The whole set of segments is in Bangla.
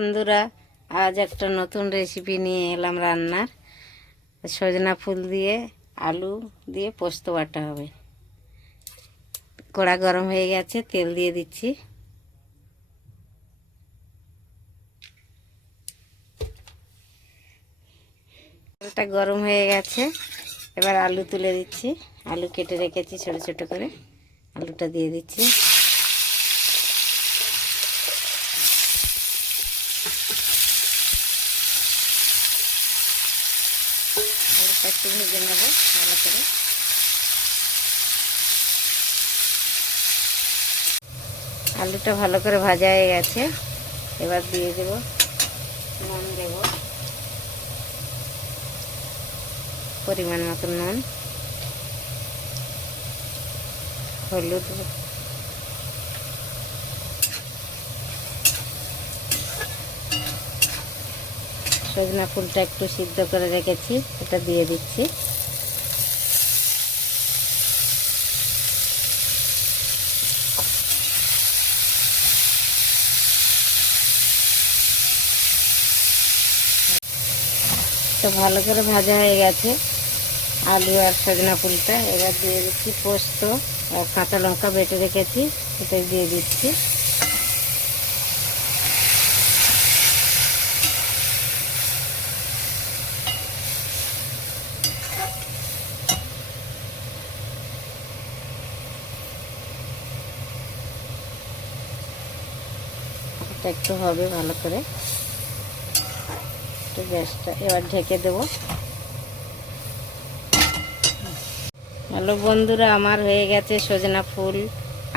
বন্ধুরা, আজ একটা নতুন রেসিপি নিয়ে এলাম রান্নার। সজনা ফুল দিয়ে আলু দিয়ে পোস্ত বাটা হবে। কড়া গরম হয়ে গেছে, তেল দিয়ে দিচ্ছি। তেলটা গরম হয়ে গেছে, এবার আলু তুলে দিচ্ছি। আলু কেটে রেখেছি ছোট ছোট করে, আলুটা দিয়ে দিচ্ছি। আলুটা একটু ভেজে নেবো ভালো করে। আলুটা ভালো করে ভাজা হয়ে গেছে, এবার দিয়ে দেব নুন, দেব পরিমাণ মতো নুন, হলুদ, সজনা ফুলটা একটু সিদ্ধ করে রেখেছি, এটা দিয়ে দিচ্ছি। তো ভালো করে ভাজা হয়ে গেছে আলু আর সজনা ফুলটা। এবার দিয়ে দিচ্ছি পোস্ত আর কাঁচা লঙ্কা বেটে রেখেছি, এটা দিয়ে দিচ্ছি। এটা একটু হবে ভালো করে, একটু গ্যাসটা এবার ঢেকে দেবো। হ্যালো বন্ধুরা, আমার হয়ে গেছে সজনা ফুল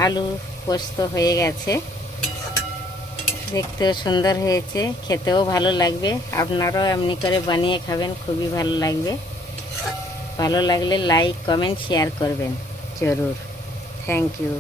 আলু পোস্ত হয়ে গেছে। দেখতেও সুন্দর হয়েছে, খেতেও ভালো লাগবে। আপনারাও এমনি করে বানিয়ে খাবেন, খুবই ভালো লাগবে। ভালো লাগলে লাইক, কমেন্ট, শেয়ার করবেন জরুর। Thank you.